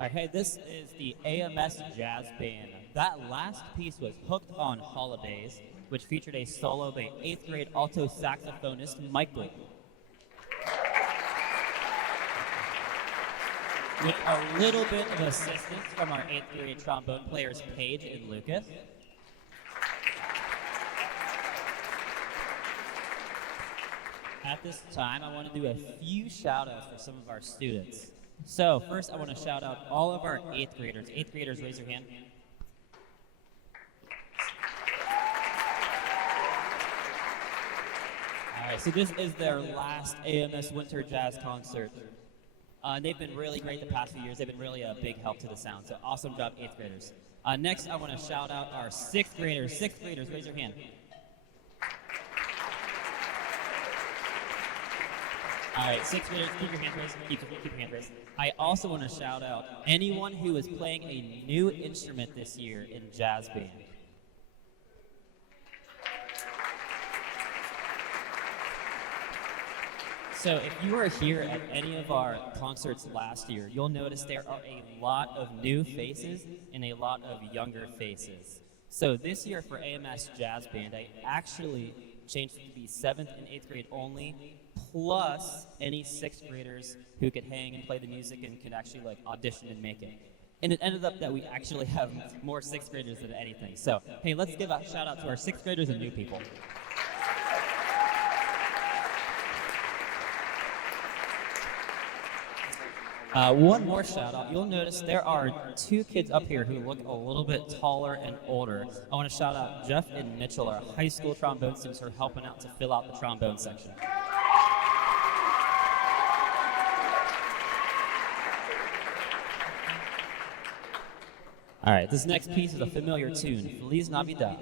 All right, hey, this is the AMS Jazz Band. That last piece was Hooked on Holidays, which featured a solo by 8th grade alto saxophonist Michael. With a little bit of assistance from our 8th grade trombone players Paige and Lucas. At this time, I want to do a few shout outs for some of our students. So first I want to shout out all of our 8th graders. 8th graders, raise your hand. All right, so this is their last AMS Winter Jazz concert. They've been really great the past few years. They've been really a big help to the sound. So awesome job, 8th graders. Next, I want to shout out our 6th graders. 6th graders, raise your hand. All right, 6th graders, keep your hand raised. Keep your hand raised. I also want to shout out anyone who is playing a new instrument this year in jazz band. So if you were here at any of our concerts last year, you'll notice there are a lot of new faces and a lot of younger faces. So this year for AMS Jazz Band, I actually changed it to be 7th and 8th grade only, plus any 6th graders who could hang and play the music and could actually like audition and make it. And it ended up that we actually have more 6th graders than anything. So hey, let's give a shout out to our 6th graders and new people. One more shout out. You'll notice there are two kids up here who look a little bit taller and older. I want to shout out Jeff and Mitchell, our high school trombone students who are helping out to fill out the trombone section. All right, this next piece is a familiar tune, Feliz Navidad.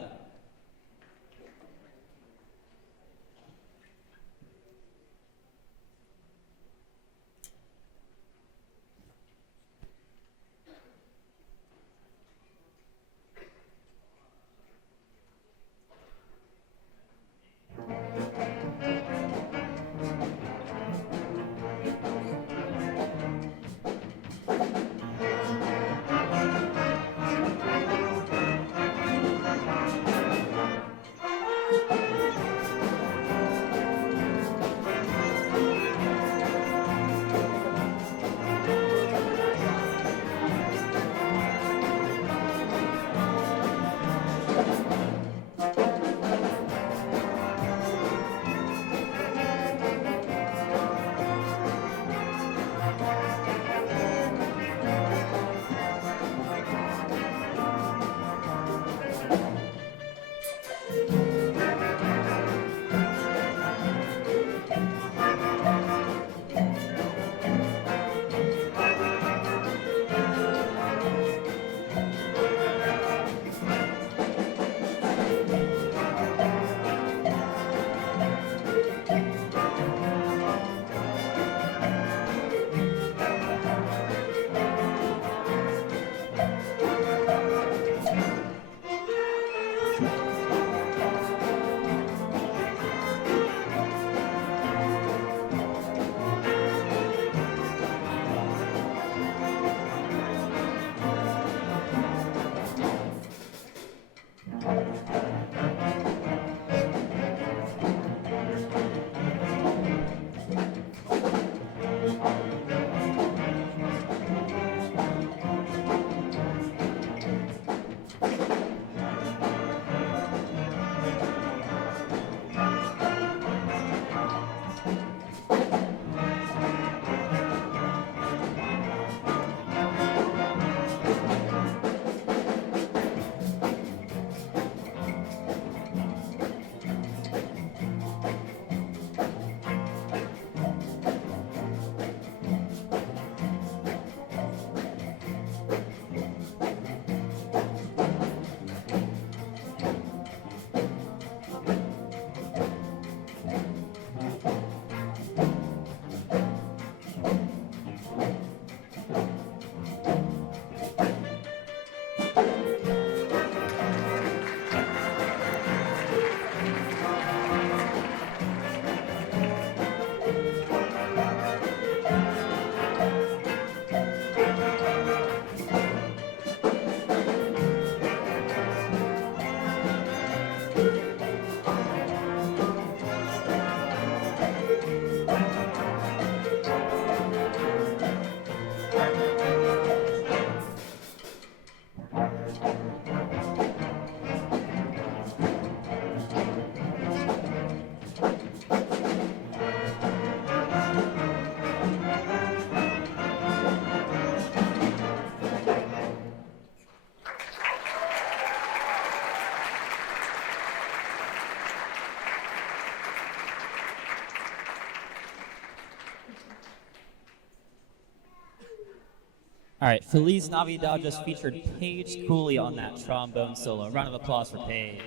All right, Feliz Navidad just featured Paige Cooley on that trombone solo. Round of applause for Paige.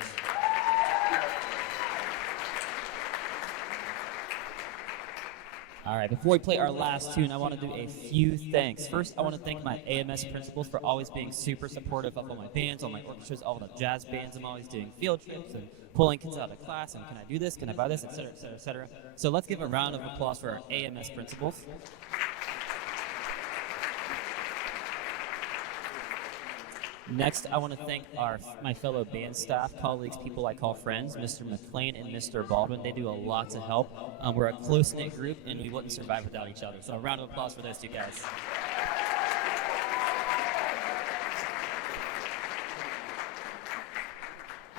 All right, before we play our last tune, I want to do a few thanks. First, I want to thank my AMS principals for always being super supportive of all my bands, all my orchestras, all the jazz bands. I'm always doing field trips and pulling kids out of class, and can I do this, can I buy this, et cetera, et cetera, et cetera. So let's give a round of applause for our AMS principals. Next, I want to thank my fellow band staff, colleagues, people I call friends, Mr. McLean and Mr. Baldwin. They do a lot to help. We're a close-knit group, and we wouldn't survive without each other. So a round of applause for those two guys.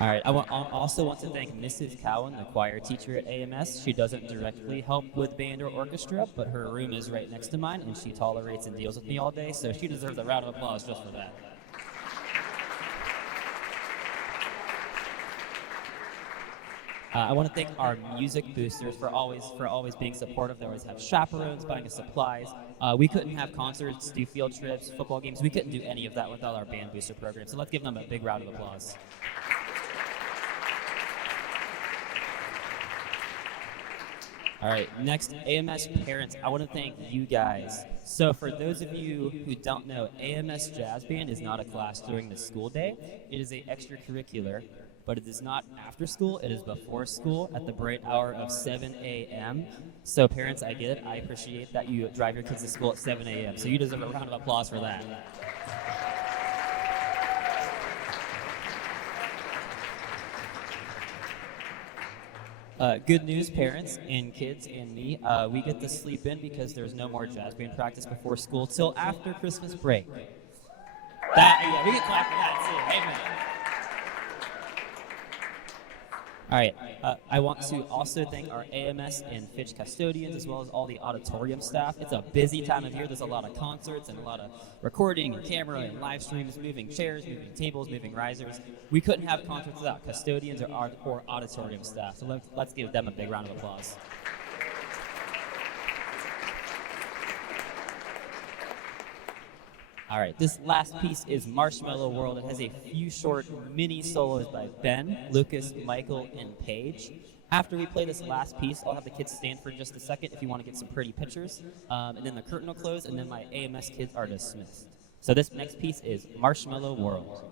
All right. I also want to thank Mrs. Cowan, the choir teacher at AMS. She doesn't directly help with band or orchestra, but her room is right next to mine, and she tolerates and deals with me all day, so she deserves a round of applause just for that. I want to thank our music boosters for always being supportive. They always have chaperones, buying us supplies. We couldn't have concerts, do field trips, football games. We couldn't do any of that without our band booster program. So let's give them a big round of applause. All right, next, AMS parents. I want to thank you guys. So for those of you who don't know, AMS Jazz Band is not a class during the school day. It is a extracurricular, but it is not after school. It is before school at the bright hour of 7 a.m. So parents, I get it. I appreciate that you drive your kids to school at 7 a.m. So you deserve a round of applause for that. Good news, parents and kids and me. We get to sleep in because there's no more jazz band practice before school till after Christmas break. Yeah, we can clap for that too. Amen. All right. I want to also thank our AMS and Fitch custodians as well as all the auditorium staff. It's a busy time of year. There's a lot of concerts and a lot of recording and camera and live streams, moving chairs, moving tables, moving risers. We couldn't have concerts without custodians or auditorium staff. So let's give them a big round of applause. All right, this last piece is Marshmallow World. It has a few short mini solos by Ben, Lucas, Michael, and Paige. After we play this last piece, I'll have the kids stand for just a second if you want to get some pretty pictures. And then the curtain will close, and then my AMS kids are dismissed. So this next piece is Marshmallow World.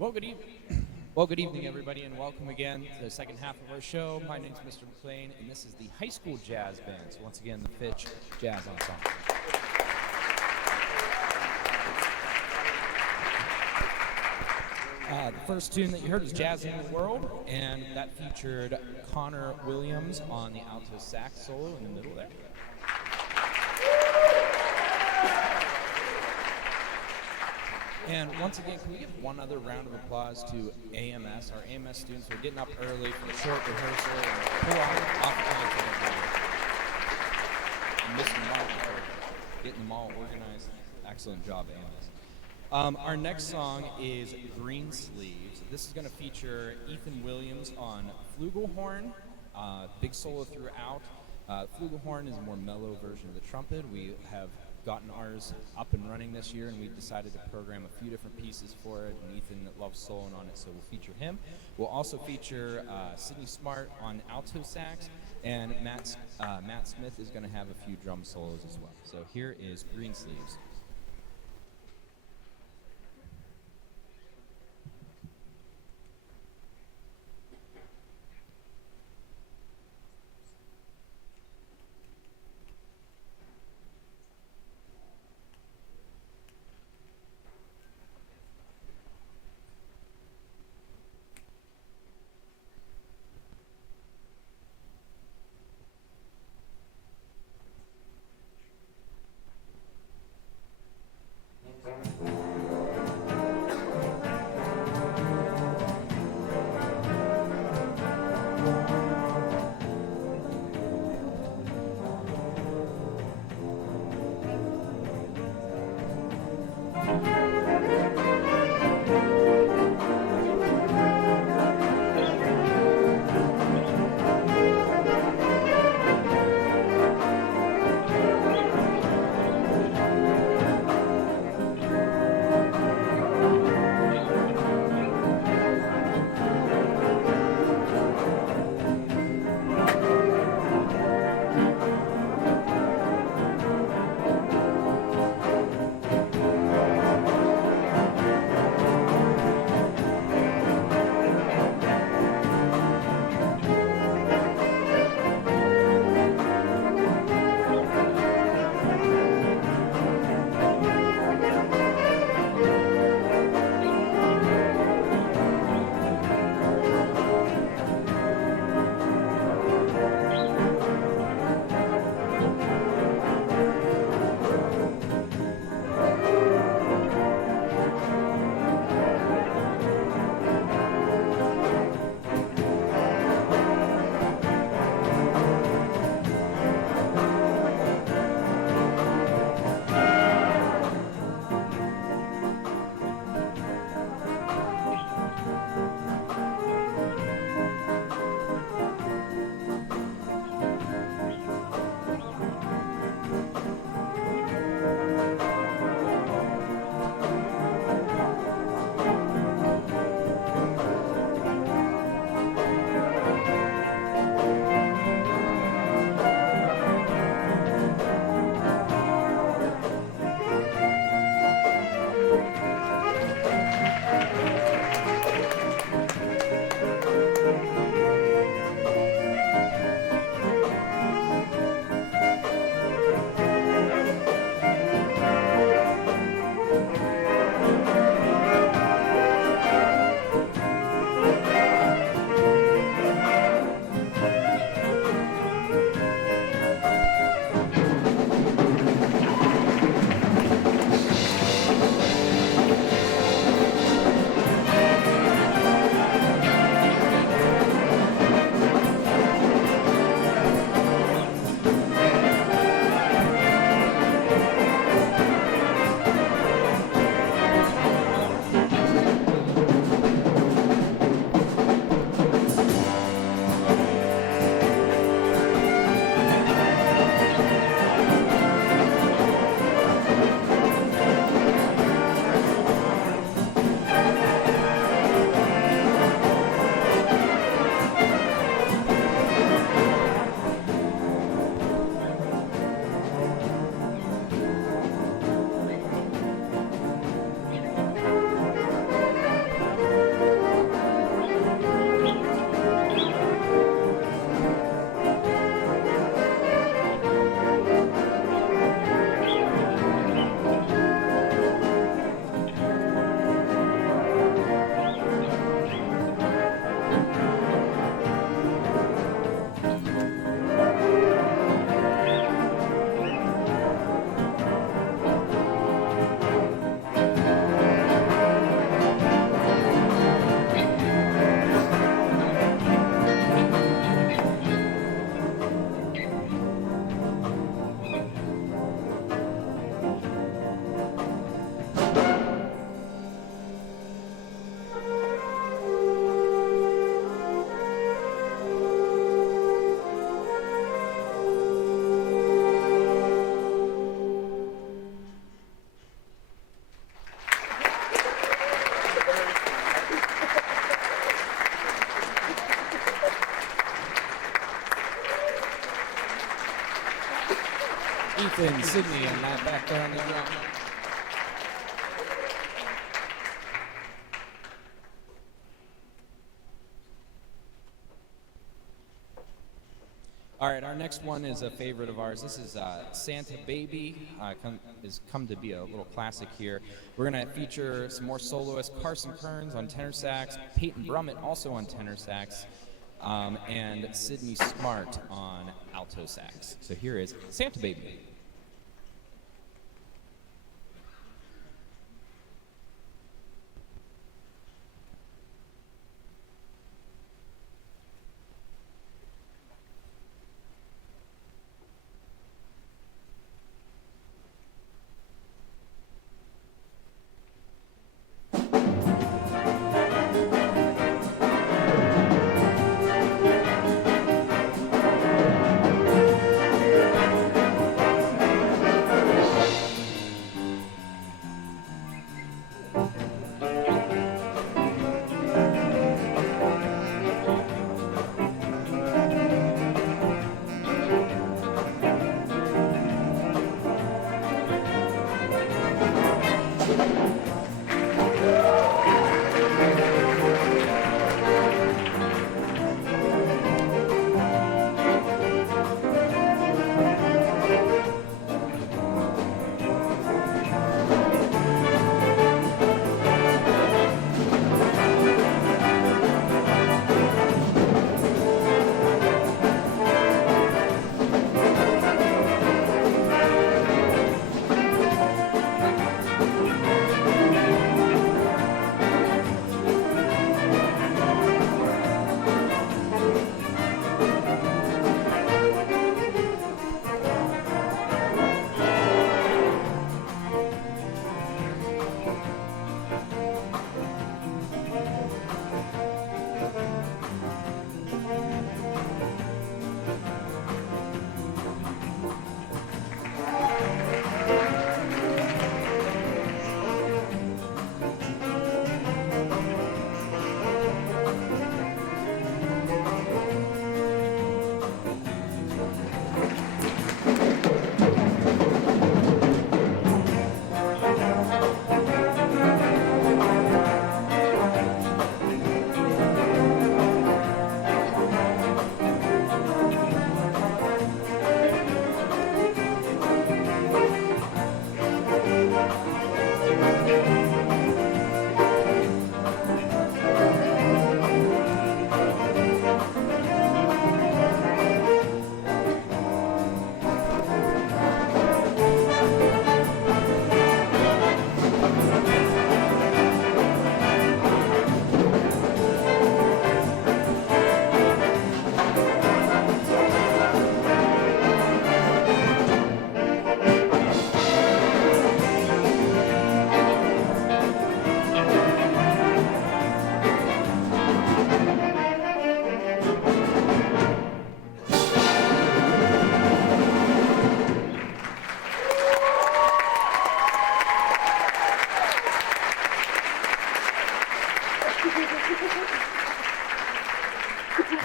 Well, good evening. Well, good evening, everybody, and welcome again to the second half of our show. My name is Mr. McLean, and this is the high school jazz band. So once again, the Fitch Jazz Ensemble. The first tune that you heard was Jazz in the World, and that featured Connor Williams on the alto sax solo in the middle there. And once again, can we give one other round of applause to AMS, our AMS students who are getting up early for the short rehearsal and pull off the time and Mr. Martin for getting them all organized. Excellent job, AMS. Our next song is Green Sleeves. This is going to feature Ethan Williams on flugelhorn, big solo throughout. Flugelhorn is a more mellow version of the trumpet. We have gotten ours up and running this year, and we decided to program a few different pieces for it, and Ethan loves soloing on it, so we'll feature him. We'll also feature Sydney Smart on alto sax, and Matt Smith is going to have a few drum solos as well. So here is Green Sleeves. Ethan, Sydney, and Matt back there on the drum. All right, our next one is a favorite of ours. This is Santa Baby. Has come to be a little classic here. We're going to feature some more soloists, Carson Kearns on tenor sax, Peyton Brummett also on tenor sax, and Sydney Smart on alto sax. So here is Santa Baby.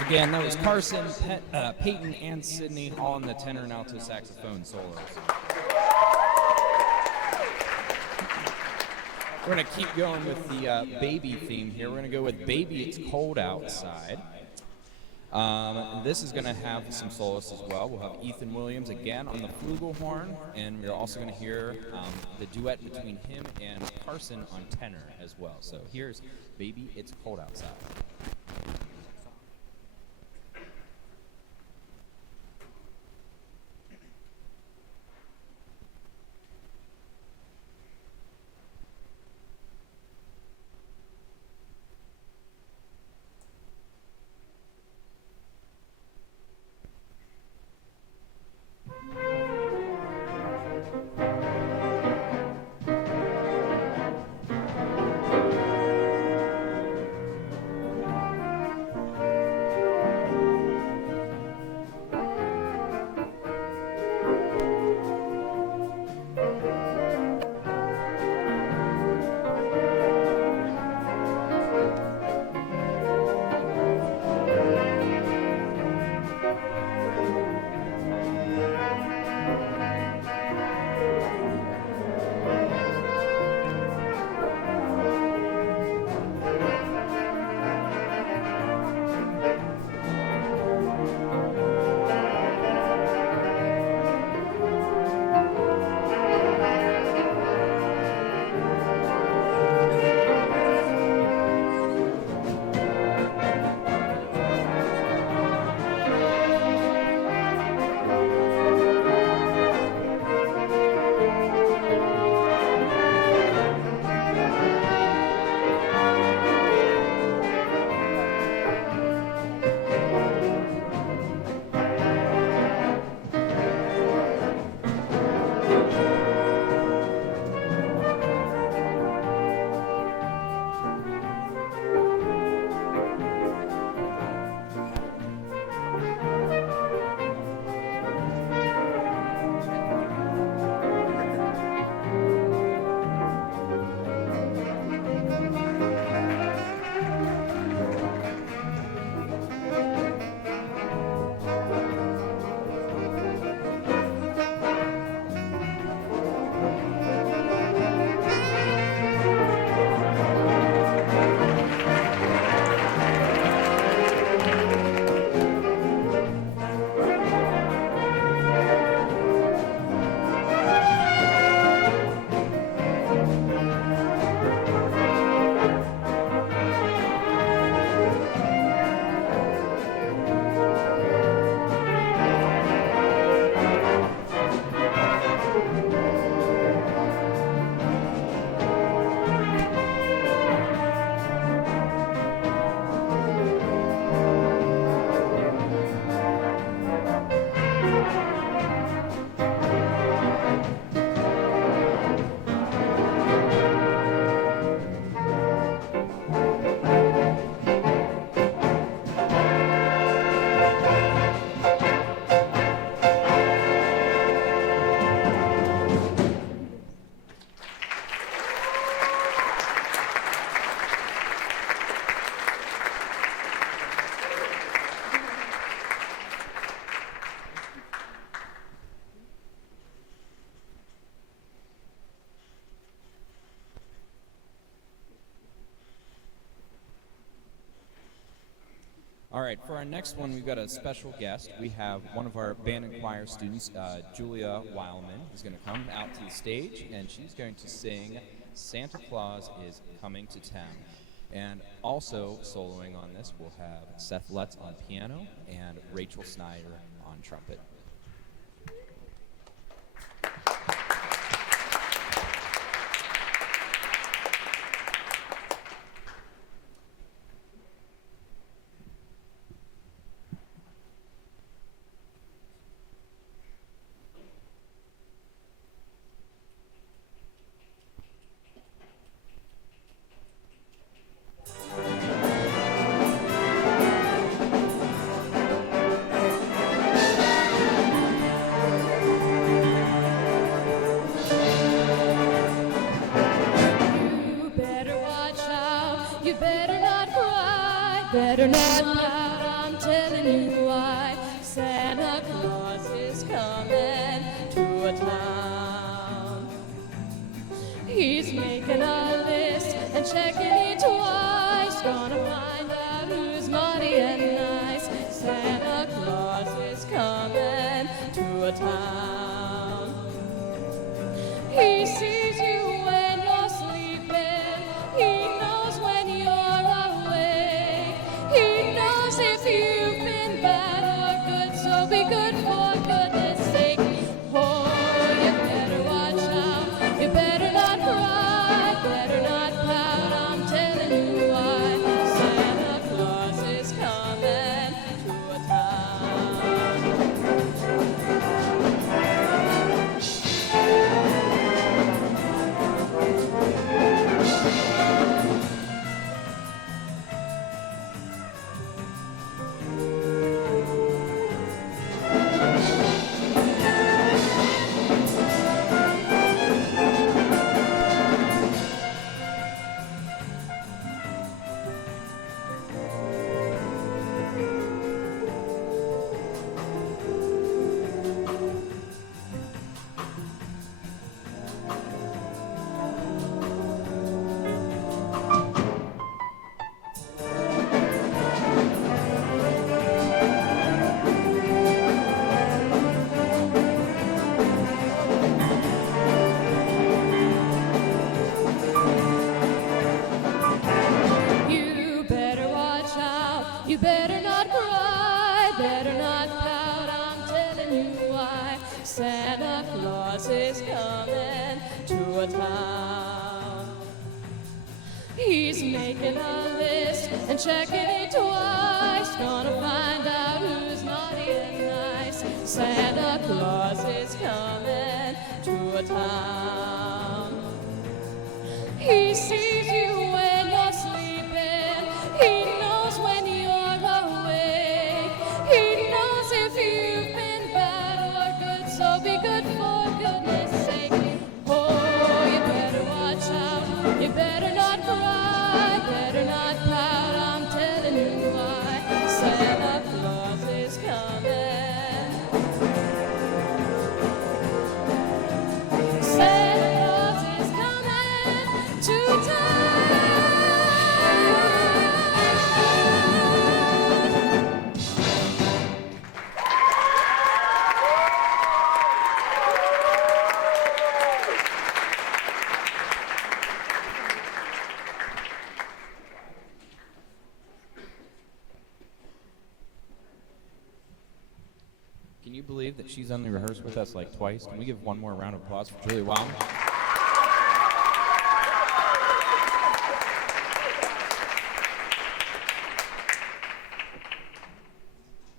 Again, that was Carson, Peyton, and Sydney, all on the tenor and alto saxophone solos. We're going to keep going with the baby theme here. We're going to go with Baby It's Cold Outside. This is going to have some soloists as well. We'll have Ethan Williams again on the flugelhorn, and we're also going to hear the duet between him and Carson on tenor as well. So here's Baby It's Cold Outside. All right, for our next one, we've got a special guest. We have one of our band and choir students, Julia Weilman, is going to come out to the stage, and she's going to sing Santa Claus is Coming to Town. And also soloing on this, we'll have Seth Lutz on piano and Rachel Snyder on trumpet. Better not pout, I'm telling you why. Santa Claus is coming to a town. He's making a list and checking it twice. Gonna find out who's naughty and nice. Santa Claus is coming to a town. He sees you when you're sleeping. He knows when you're awake. He knows if you've been bad or good, so be good for goodness sake. Oh, you better watch out. You better not cry. Better not pout. I'm telling you why. Santa Claus is coming to a You better not cry, better not pout, I'm telling you why. Santa Claus is coming to a town. He's making a list and checking it twice. Gonna find out who's naughty and nice. Santa Claus is coming to a town. He sees you when you're sleeping. He knows when you're awake. He knows if you've been bad or good, so be good for goodness sake. Oh, you better watch out. You better not cry. Better not pout. I'm telling you why. Santa Claus is coming. Santa Claus is coming to town. Can you believe that she's only rehearsed with us like twice? Can we give one more round of applause for Julia Wildman?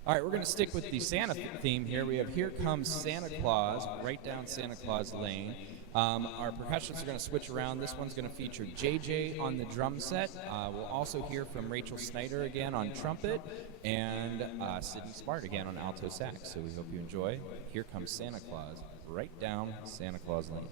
All right, we're going to stick with the Santa theme here. We have Here Comes Santa Claus, right down Santa Claus Lane. Our percussionists are going to switch around. This one's going to feature JJ on the drum set. We'll also hear from Rachel Snyder again on trumpet and Sydney Smart again on alto sax. So we hope you enjoy Here Comes Santa Claus, right down Santa Claus Lane.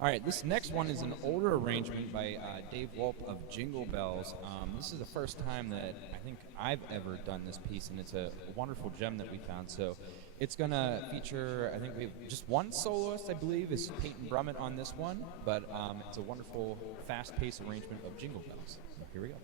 All right, this next one is an older arrangement by Dave Wolp of Jingle Bells. This is the first time that I think I've ever done this piece, and it's a wonderful gem that we found. So it's going to feature, I think we have just one soloist, I believe, is Peyton Brummett on this one, but it's a wonderful, fast-paced arrangement of Jingle Bells. So here we go.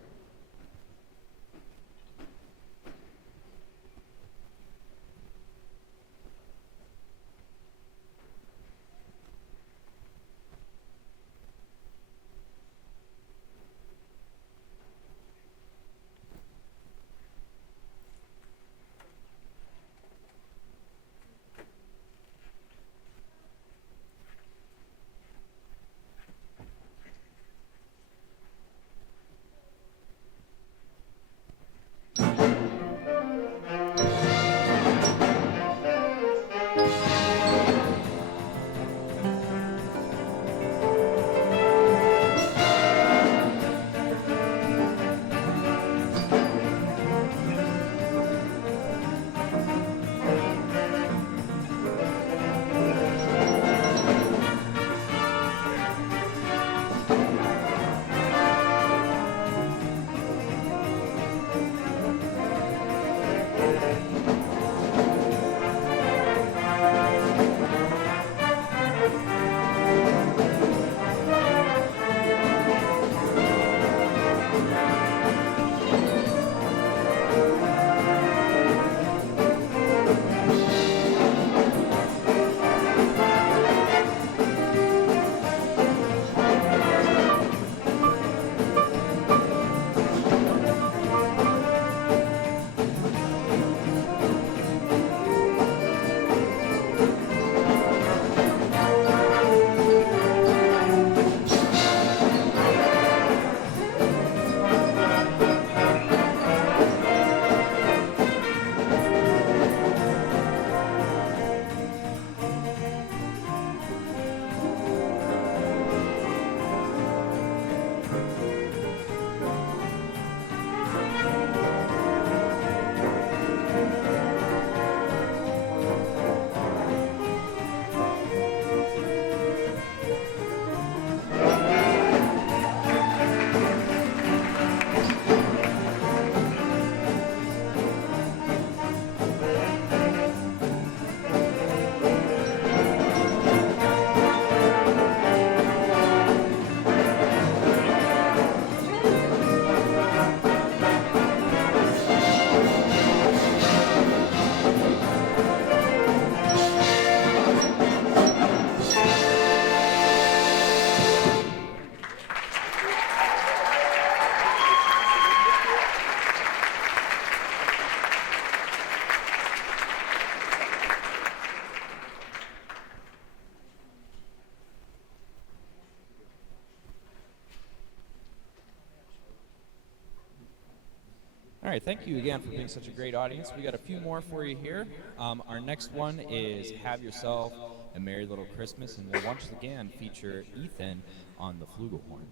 All right, thank you again for being such a great audience. We got a few more for you here. Our next one is Have Yourself a Merry Little Christmas, and we'll once again feature Ethan on the flugelhorn.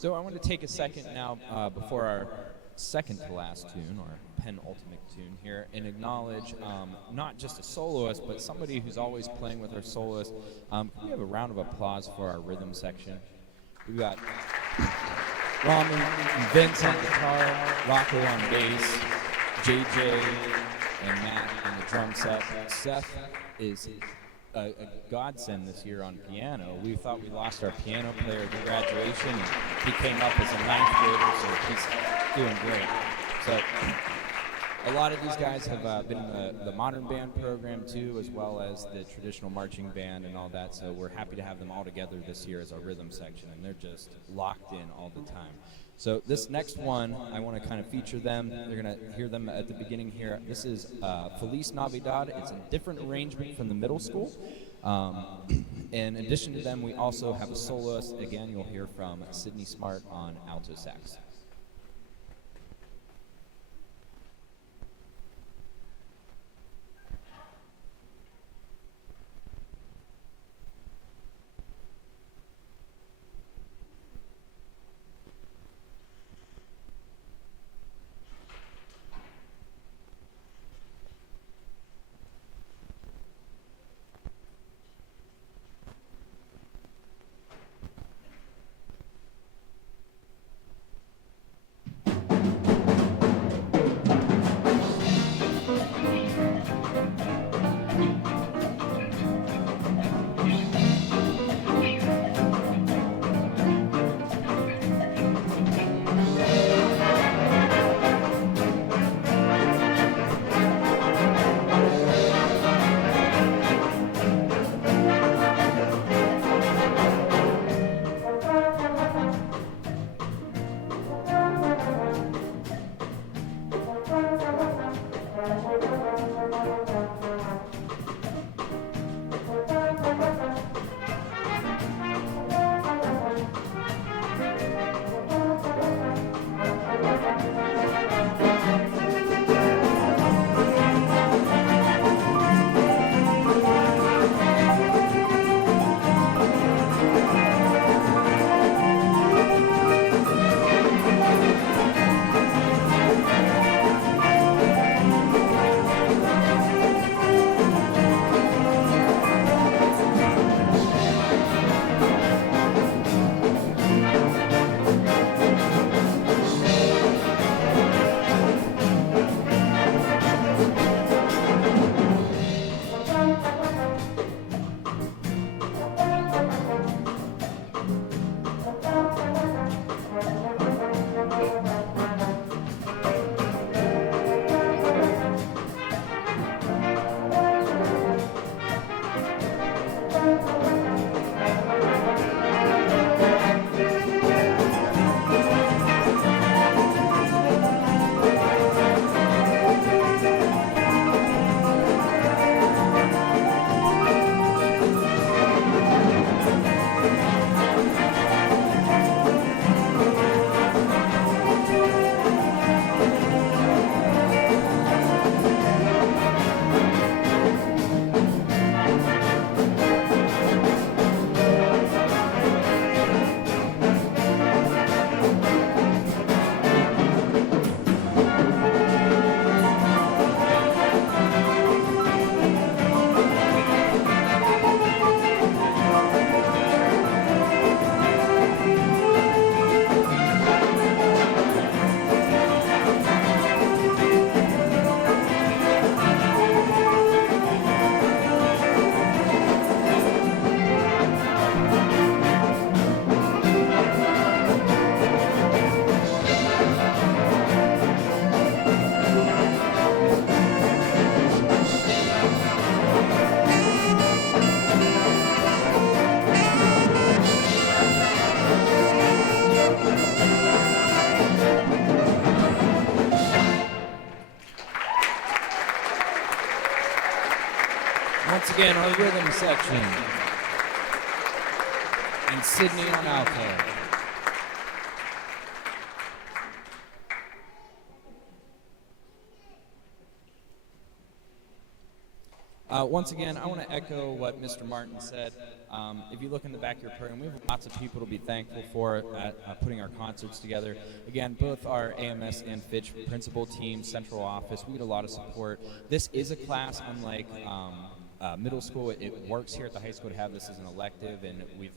So I want to take a second now before our second to last tune, or penultimate tune here, and acknowledge not just a soloist, but somebody who's always playing with our soloist. Can we have a round of applause for our rhythm section? We've got Ramen and Vince on guitar, Rocco on bass, JJ and Matt on the drum set. Seth is a godsend this year on piano. We thought we lost our piano player at graduation, and he came up as a ninth grader, so he's doing great. So a lot of these guys have been in the modern band program too, as well as the traditional marching band and all that, so we're happy to have them all together this year as our rhythm section, and they're just locked in all the time. So this next one, I want to kind of feature them. They're going to hear them at the beginning here. This is Feliz Navidad. It's a different arrangement from the middle school. In addition to them, we also have a soloist. Again, you'll hear from Sydney Smart on alto sax. Once again, our rhythm section. And Sydney on alto. Once again, I want to echo what Mr. Martin said. If you look in the back of your program, we have lots of people to be thankful for at putting our concerts together. Again, both our AMS and Fitch principal team, central office, we get a lot of support. This is a class unlike middle school. It works here at the high school to have this as an elective, and we've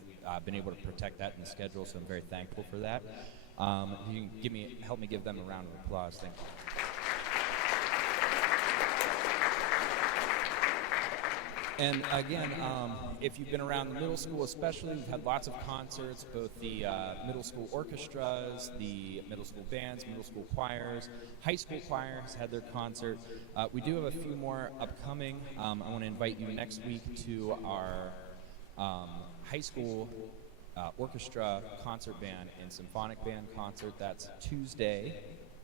been able to protect that in the schedule, so I'm very thankful for that. If you can help me give them a round of applause. Thank you. And again, if you've been around the middle school especially, we've had lots of concerts, both the middle school orchestras, the middle school bands, middle school choirs, high school choir has had their concert. We do have a few more upcoming. I want to invite you next week to our high school orchestra, concert band, and symphonic band concert. That's Tuesday,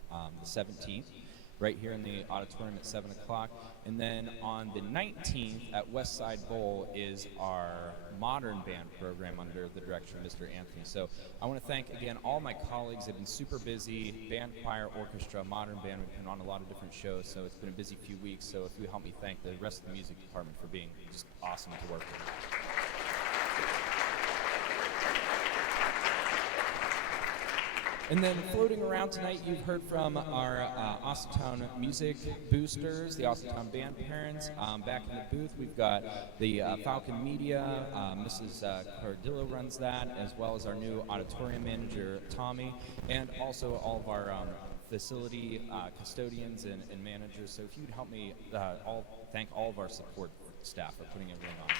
the 17th. Right here in the auditorium at 7 o'clock. And then on the 19th at Westside Bowl is our modern band program under the direction of Mr. Anthony. So I want to thank, again, all my colleagues. They've been super busy, band, choir, orchestra, modern band. We've been on a lot of different shows, so it's been a busy few weeks. So if you help me thank the rest of the music department for being just awesome to work with. And then floating around tonight, you've heard from our Austintown music boosters, the Austintown band parents. Back in the booth, we've got the Falcon Media. Mrs. Cardillo runs that, as well as our new auditorium manager, Tommy, and also all of our facility custodians and managers. So if you'd help me thank all of our support staff for putting everything on there.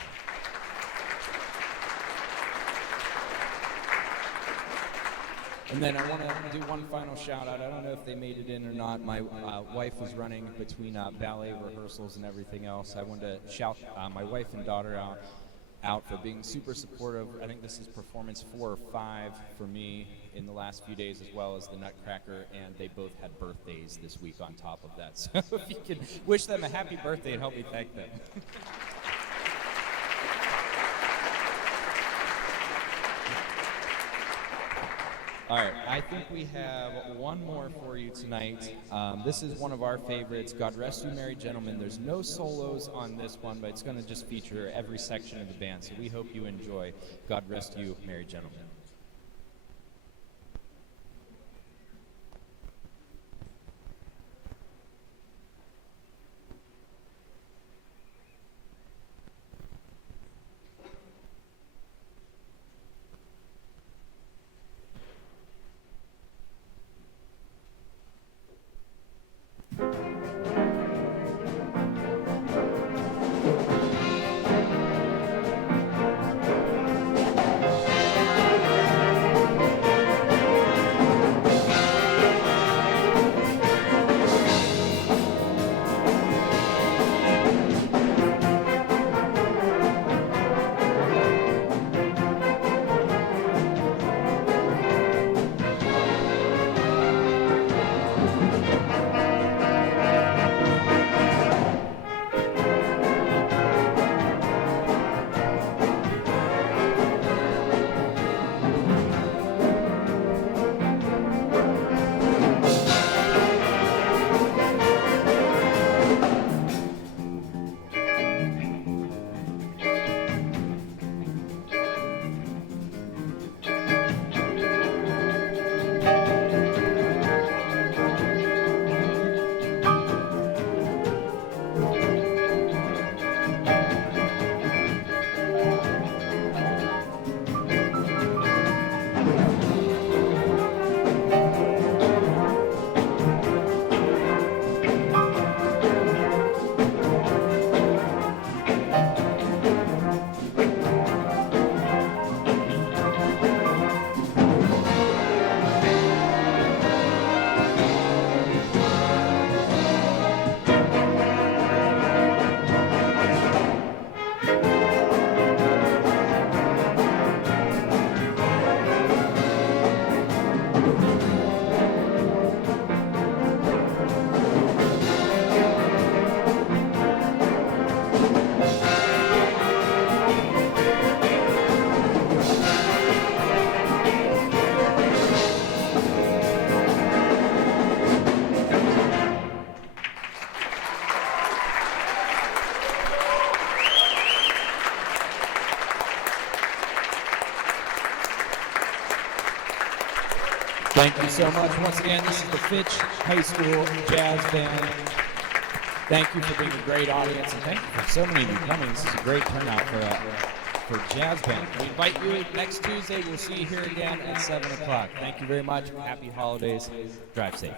And then I want to do one final shout out. I don't know if they made it in or not. My wife was running between ballet rehearsals and everything else. I wanted to shout my wife and daughter out for being super supportive. I think this is performance 4 or 5 for me in the last few days, as well as the Nutcracker, and they both had birthdays this week on top of that. So if you can wish them a happy birthday and help me thank them. All right, I think we have one more for you tonight. This is one of our favorites, God Rest You Merry Gentlemen. There's no solos on this one, but it's going to just feature every section of the band, so we hope you enjoy God Rest You Merry Gentlemen. so much. Once again, this is the Fitch High School Jazz Band. Thank you for being a great audience, and thank you for so many of you coming. This is a great turnout for Jazz Band. We invite you next Tuesday. We'll see you here again at 7 o'clock. Thank you very much. Happy holidays. Drive safe.